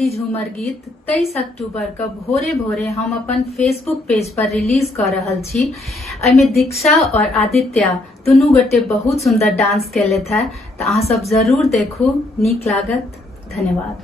असली झूमर गीत 23 अक्टूबर के भोरे भोरे हम अपन फेसबुक पेज पर रिलीज कर रहल छी। एमे दीक्षा और आदित्य दुनू गोटे बहुत सुंदर डांस केले थे, तो अहाँ सब जरूर देखू, नीक लागत। धन्यवाद।